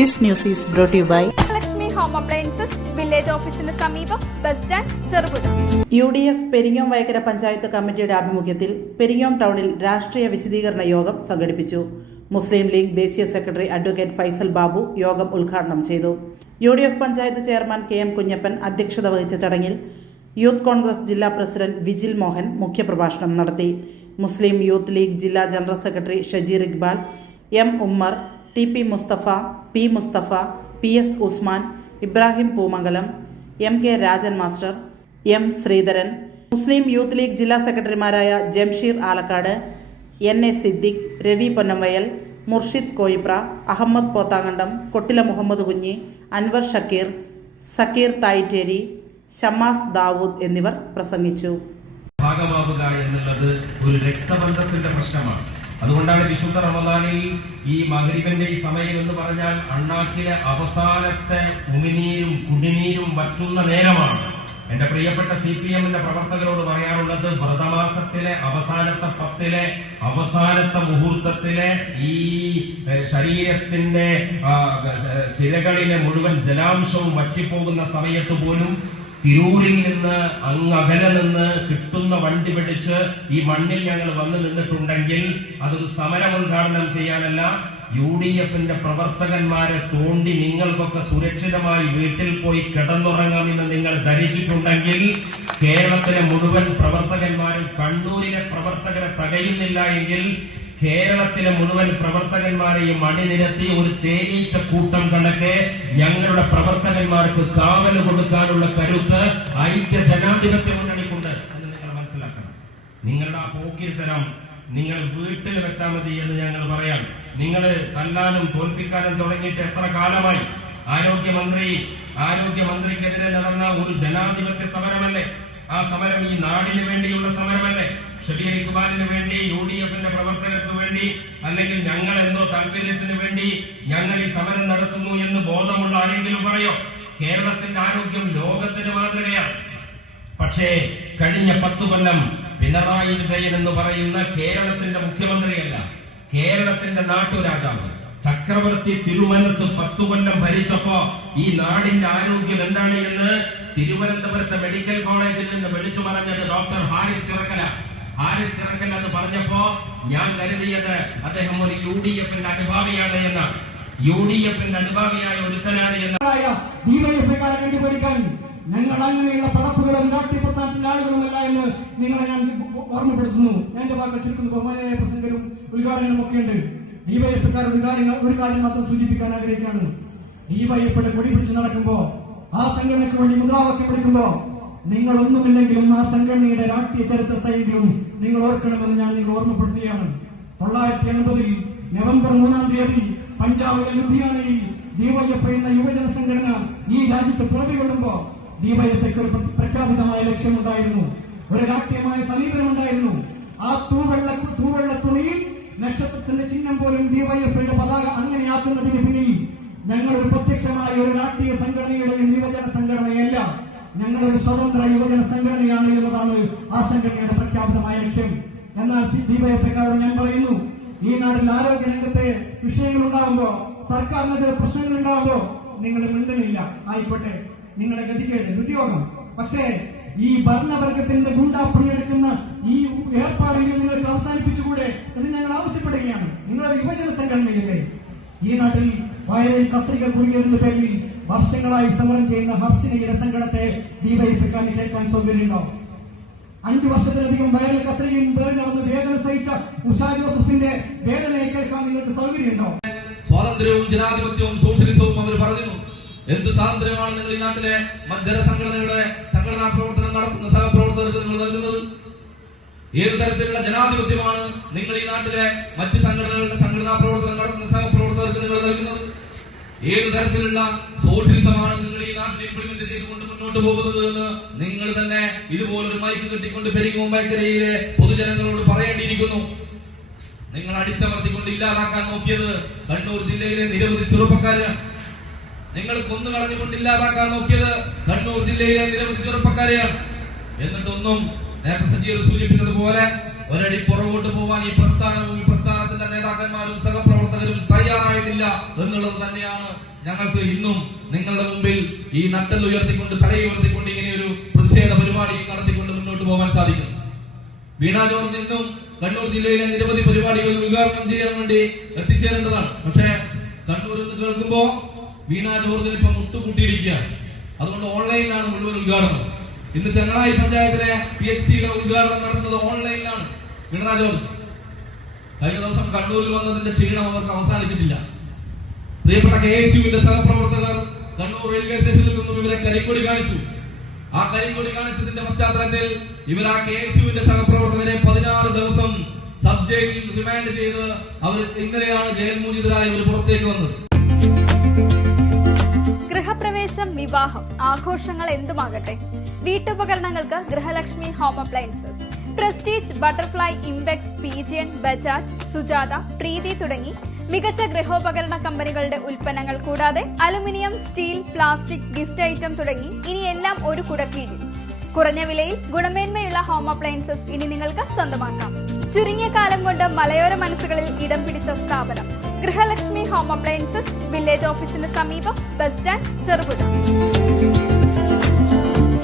This news is brought to you by Lakshmi Home Appliances, Village Office-ന് സമീപം, bus stand, Cherupuzha. UDF Peringome Vayakkara panchayat കമ്മിറ്റിയുടെ ആഭിമുഖ്യത്തിൽ പെരിങ്ങോം ടൗണിൽ രാഷ്ട്രീയ വിശദീകരണ യോഗം സംഘടിപ്പിച്ചു. മുസ്ലിം ലീഗ് ദേശീയ സെക്രട്ടറി അഡ്വക്കേറ്റ് ഫൈസൽ ബാബു യോഗം ഉദ്ഘാടനം ചെയ്തു. UDF panchayat chairman KM Kunhappan അധ്യക്ഷത വഹിച്ച ചടങ്ങിൽ യൂത്ത് കോൺഗ്രസ് ജില്ലാ പ്രസിഡന്റ് വിജിൽ മോഹൻ മുഖ്യപ്രഭാഷണം നടത്തി. മുസ്ലിം യൂത്ത് ലീഗ് ജില്ലാ general secretary Shajeer Iqbal, M Ummer, TP Musthafa, P Musthafa, PS Usman, Ibrahim Poomangalam, MK Rajan master, M Sreedharan, Muslim Youth League ജില്ലാ സെക്രട്ടറിമാരായ ജംഷീർ ആലക്കാട്, NA സിദ്ദിഖ്, രവി പൊന്നംവയൽ, മുർഷിദ് കോയിപ്ര, അഹമ്മദ് പോത്താങ്കണ്ടം, കൊട്ടില മുഹമ്മദ് കുഞ്ഞി, അൻവർ ഷക്കീർ, സക്കീർ തായിറ്റേരി, ഷമാസ് ദാവൂദ് എന്നിവർ പ്രസംഗിച്ചു. ഭാഗമാവുക എന്നുള്ളത് ഒരു രക്തബന്ധത്തിന്റെ പ്രശ്നമാണ്. അതുകൊണ്ടാണ് വിശുദ്ധ റമദാനിൽ ഈ മഗ്രിബിന്റെ ഈ സമയം എന്ന് പറഞ്ഞാൽ അണ്ണാക്കിലെ അവസാനത്തെ ഉമിനീരും കുടിനീരും വറ്റുന്ന നേരമാണ്. എന്റെ പ്രിയപ്പെട്ട CPM-ന്റെ പ്രവർത്തകരോട് പറയാറുള്ളത്, വ്രതമാസത്തിലെ അവസാനത്തെ 10-ലെ അവസാനത്തെ മുഹൂർത്തത്തിലെ ഈ ശരീരത്തിന്റെ സിരകളിലെ മുഴുവൻ ജലാംശവും വറ്റിപ്പോകുന്ന സമയത്ത് പോലും തിരൂരിൽ നിന്ന് അങ്ങകലെ നിന്ന് കിട്ടുന്ന വണ്ടി പിടിച്ച് ഈ മണ്ണിൽ ഞങ്ങൾ വന്നു നിന്നിട്ടുണ്ടെങ്കിൽ അതൊരു സമരം ഉദ്ഘാടനം ചെയ്യാനല്ല, UDF-ന്റെ പ്രവർത്തകന്മാരെ തോണ്ടി നിങ്ങൾക്കൊക്കെ സുരക്ഷിതമായി വീട്ടിൽ പോയി കിടന്നുറങ്ങാമെന്ന് നിങ്ങൾ ധരിച്ചിട്ടുണ്ടെങ്കിൽ കേരളത്തിലെ മുഴുവൻ പ്രവർത്തകന്മാരും കണ്ണൂരിലെ പ്രവർത്തകരെ തടയുന്നില്ല എങ്കിൽ കേരളത്തിലെ മുഴുവൻ പ്രവർത്തകന്മാരെയും അണിനിരത്തി ഒരു തേനീച്ച കൂട്ടം കണക്കെ ഞങ്ങളുടെ പ്രവർത്തകന്മാർക്ക് കാവൽ കൊടുക്കാനുള്ള കരുത്ത് ഐക്യ ജനാധിപത്യ മുന്നണിക്കുണ്ട് എന്ന് നിങ്ങൾ മനസ്സിലാക്കണം. നിങ്ങളുടെ ആ പോക്കിരിത്തരം നിങ്ങൾ വീട്ടിൽ വെച്ചാൽ മതി എന്ന് ഞങ്ങൾ പറയാം. നിങ്ങൾ തല്ലാനും തോൽപ്പിക്കാനും തുടങ്ങിയിട്ട് എത്ര കാലമായി? ആരോഗ്യമന്ത്രിക്കെതിരെ നടന്ന ഒരു ജനാധിപത്യ സമരമല്ലേ ആ സമരം? ഈ നാടിന് വേണ്ടിയുള്ള സമരമല്ലേ? ഷബീർ ഇക്ബാലിന് വേണ്ടി, UDF-ന്റെ പ്രവർത്തകർക്ക് വേണ്ടി, അല്ലെങ്കിൽ ഞങ്ങൾ എന്തോ താല്പര്യത്തിന് വേണ്ടി ഞങ്ങൾ ഈ സമരം നടത്തുന്നു എന്ന് ബോധമുള്ള ആരെങ്കിലും പറയോ? കേരളത്തിന്റെ ആരോഗ്യം ലോകത്തിന് മാതൃകയാണ്. പക്ഷേ കഴിഞ്ഞ 10 കൊല്ലം പിണറായി വിജയൻ എന്ന് പറയുന്ന കേരളത്തിന്റെ മുഖ്യമന്ത്രിയല്ല, കേരളത്തിന്റെ നാട്ടുരാജാവ് ചക്രവർത്തി തിരുമനസ് 10 കൊല്ലം ഭരിച്ചപ്പോ ഈ നാടിന്റെ ആരോഗ്യം എന്താണ് എന്ന് തിരുവനന്തപുരത്തെ മെഡിക്കൽ കോളേജിൽ നിന്ന് വിളിച്ചു പറഞ്ഞത് ഡോക്ടർ ഹാരിസ് ചിറക്കല അത് പറഞ്ഞപ്പോ ഞാൻ കരുതിയത് അദ്ദേഹം ഒരു UDF-ന്റെ അനുഭാവിയാണ് എന്നാണ്. UDF-ന്റെ അനുഭാവിയായ ഒരുത്തനാണ് ഞങ്ങൾ അങ്ങനെയുള്ള പടപ്പുകളും രാഷ്ട്രീയ ആളുകളുമല്ല എന്ന് നിങ്ങളെ ഞാൻ ഓർമ്മപ്പെടുത്തുന്നു. എന്റെ ഭാഗത്ത് ചുരുക്കുന്ന ബഹുമാനായ പ്രസംഗരും ഉദ്ഘാടനവും ഒക്കെയുണ്ട്. DYF-കാർ ഒരു കാര്യം മാത്രം സൂചിപ്പിക്കാൻ ആഗ്രഹിക്കുകയാണ്. DYF-യുടെ കൊടി പിടിച്ച് നടക്കുമ്പോ, ആ സംഘടനയ്ക്ക് വേണ്ടി മുദ്രാവാക്യം പിടിക്കുമ്പോ, നിങ്ങളൊന്നുമില്ലെങ്കിലും ആ സംഘടനയുടെ രാഷ്ട്രീയ ചരിത്രത്തെയെങ്കിലും നിങ്ങൾ ഓർക്കണമെന്ന് ഞാൻ നിങ്ങൾ ഓർമ്മപ്പെടുത്തുകയാണ്. 1980 നവംബർ 3-ാം തീയതി പഞ്ചാബിലെ ലുധിയാനയിൽ DYF എന്ന യുവജന സംഘടന ഈ രാജ്യത്ത് പിറവികൊള്ളുമ്പോ DYF-ക്ക് ഒരു പ്രഖ്യാപിതമായ ലക്ഷ്യമുണ്ടായിരുന്നു, ഒരു രാഷ്ട്രീയമായ സമീപനമുണ്ടായിരുന്നു. ആ തൂവെള്ള തുണിയിൽ നക്ഷത്രത്തിന്റെ ചിഹ്നം പോലും DYF-ന്റെ പതാക അങ്ങനെയാക്കുന്നതിന് പിന്നിൽ ഞങ്ങളൊരു പ്രത്യക്ഷമായ ഒരു രാഷ്ട്രീയ സംഘടനയുടെയും യുവജന സംഘടനയല്ല, ഞങ്ങളൊരു സ്വതന്ത്ര യുവജന സംഘടനയാണ് എന്നതാണ് ആ സംഘടനയുടെ പ്രഖ്യാപിതമായ ലക്ഷ്യം. എന്നാൽ DYF-കാരോട് ഞാൻ പറയുന്നു, ഈ നാട്ടിൽ ആരോഗ്യ രംഗത്തെ വിഷയങ്ങൾ ഉണ്ടാകുമ്പോ, സർക്കാരിനെതിരെ പ്രശ്നങ്ങൾ ഉണ്ടാകുമ്പോ നിങ്ങൾ മിണ്ടുന്നില്ല. ആയിക്കോട്ടെ, നിങ്ങളുടെ ഗതികേട് ഉദ്യോഗം. പക്ഷേ ഈ ഭരണവർഗത്തിന്റെ ഗുണ്ടാപ്പണിയെടുക്കുന്ന ഈ ഏർപ്പാടുകൾ നിങ്ങൾക്ക് അവസാനിപ്പിച്ചുകൂടെ എന്ന് ഞങ്ങൾ ആവശ്യപ്പെടുകയാണ്. നിങ്ങളൊരു യുവജന സംഘടനയില്ലേ? ഈ നാട്ടിൽ വയലിൽ കത്രിക കുടുങ്ങിയതിന്റെ പേരിൽ വർഷങ്ങളായി സമരം ചെയ്യുന്ന ഹർഷിനിയുടെ സങ്കടത്തെ DYF-ക്കാർ കേൾക്കാൻ സൗകര്യമുണ്ടോ? 5 വർഷത്തിലധികം വയലിൽ കത്രികയും പേര് നടന്ന് വേദന സഹിച്ച ഉഷാ ജോസഫിന്റെ വേദനയെ കേൾക്കാൻ നിങ്ങൾക്ക് സൗകര്യമുണ്ടോ? സ്വാതന്ത്ര്യവും ജനാധിപത്യവും സോഷ്യലിസവും അവർ പറഞ്ഞു. എന്ത് സ്വാതന്ത്ര്യമാണ് നിങ്ങൾ ഈ നാട്ടിലെ ജനസംഘടനയുടെ സംഘടനാ പ്രവർത്തനം നടത്തുന്ന സഹപ്രവർത്തകർക്ക് നിങ്ങൾ നൽകുന്നത്? ഏത് തരത്തിലുള്ള ജനാധിപത്യമാണ് നിങ്ങൾ ഈ നാട്ടിലെ മറ്റ് സംഘടനകളുടെ സംഘടനാ പ്രവർത്തനം നടത്തുന്ന സഹപ്രവർത്തകർക്ക് നിങ്ങൾ നൽകുന്നത്? ഏത് തരത്തിലുള്ള സോഷ്യലിസമാണ് നിങ്ങൾ ഈ നാട്ടിൽ ഇംപ്ലിമെന്റ് ചെയ്തുകൊണ്ട് മുന്നോട്ട് പോകുന്നത് എന്ന് നിങ്ങൾ തന്നെ ഇതുപോലൊരു മൈക്ക് കെട്ടിക്കൊണ്ട് പെരിങ്ങോം വയക്കരയിലെ പൊതുജനങ്ങളോട് പറയേണ്ടിയിരിക്കുന്നു. നിങ്ങൾ അടിച്ചമർത്തിക്കൊണ്ട് ഇല്ലാതാക്കാൻ നോക്കിയത് കണ്ണൂർ ജില്ലയിലെ നിരവധി ചെറുപ്പക്കാരെയാണ്. നിങ്ങൾ കൊന്നുകളഞ്ഞുകൊണ്ട് ഇല്ലാതാക്കാൻ നോക്കിയത് കണ്ണൂർ ജില്ലയിലെ നിരവധി ചെറുപ്പക്കാരെയാണ്. എന്നിട്ടൊന്നും നേരത്തെ സജീർ സൂചിപ്പിച്ചതുപോലെ ഒരടി പുറകോട്ട് പോവാൻ ഈ പ്രസ്ഥാനവും ഈ പ്രസ്ഥാനത്തിന്റെ നേതാക്കന്മാരും സഹപ്രവർത്തകരും തയ്യാറായിട്ടില്ല പാടില്ല എന്നുള്ളത് തന്നെയാണ് ഞങ്ങൾക്ക് ഇന്നും നിങ്ങളുടെ മുമ്പിൽ ഈ നട്ടൽ ഉയർത്തിക്കൊണ്ട് തലയുയർത്തിക്കൊണ്ട് ഇങ്ങനെയൊരു പ്രതിഷേധ പരിപാടി നടത്തിക്കൊണ്ട് മുന്നോട്ട് പോകാൻ സാധിക്കും. വീണ ജോർജ് ഇന്നും കണ്ണൂർ ജില്ലയിലെ നിരവധി പരിപാടികൾ ഉദ്ഘാടനം ചെയ്യാൻ വേണ്ടി എത്തിച്ചേരേണ്ടതാണ്. പക്ഷേ കണ്ണൂർ എന്ന് കേൾക്കുമ്പോ വീണ ജോർജിന് ഇപ്പൊ മുട്ടുകൂട്ടിയിരിക്കുകയാണ്. അതുകൊണ്ട് ഓൺലൈനിലാണ് മുഴുവൻ ഉദ്ഘാടനം. ഇന്ന് ചെങ്ങണായി പഞ്ചായത്തിലെ PHCയുടെ ഉദ്ഘാടനം നടത്തുന്നത് ഓൺലൈനിലാണ്. വീണ ജോർജ് കഴിഞ്ഞ ദിവസം കണ്ണൂരിൽ വന്നതിന്റെ ക്ഷീണം അവർക്ക് അവസാനിച്ചിട്ടില്ല. പ്രിയപ്പെട്ട KSUവിന്റെ സഹപ്രവർത്തകർ കണ്ണൂർ റെയിൽവേ സ്റ്റേഷനിൽ നിന്നും ഇവരെ കരിക്കൊടി കാണിച്ചു. ആ കരിക്കൊടി കാണിച്ചതിന്റെ പശ്ചാത്തലത്തിൽ ഇവർ ആ KSUവിന്റെ സഹപ്രവർത്തകരെ 16 ദിവസം സബ് ജയിലിൽ റിമാൻഡ് ചെയ്ത് അവർ ഇന്നലെയാണ് ജയിൽമോചിതരായി അവർ പുറത്തേക്ക് വന്നത്. ഗൃഹപ്രവേശം, വിവാഹം, ആഘോഷങ്ങൾ എന്തുമാകട്ടെ, വീട്ടുപകരണങ്ങൾക്ക് Grihalakshmi home appliances, Prestige, Butterfly, Impex, PGN, Bajaj, Sujata, Preethi തുടങ്ങി മികച്ച ഗൃഹോപകരണ കമ്പനികളുടെ ഉൽപ്പന്നങ്ങൾ കൂടാതെ aluminium, steel, plastic, gift item തുടങ്ങി ഇനി എല്ലാം ഒരു കുടക്കീഴിൽ. കുറഞ്ഞ വിലയിൽ ഗുണമേന്മയുള്ള ഹോം അപ്ലയൻസസ് ഇനി നിങ്ങൾക്ക് സ്വന്തമാക്കാം. ചുരുങ്ങിയ കാലം കൊണ്ട് മലയോര മനസ്സുകളിൽ ഇടം പിടിച്ച സ്ഥാപനം ഗൃഹലക്ഷ്മി ഹോം അപ്ലയൻസസ്, വില്ലേജ് ഓഫീസിന് സമീപം, ബസ് സ്റ്റാൻഡ്, ചെറുപുഴ.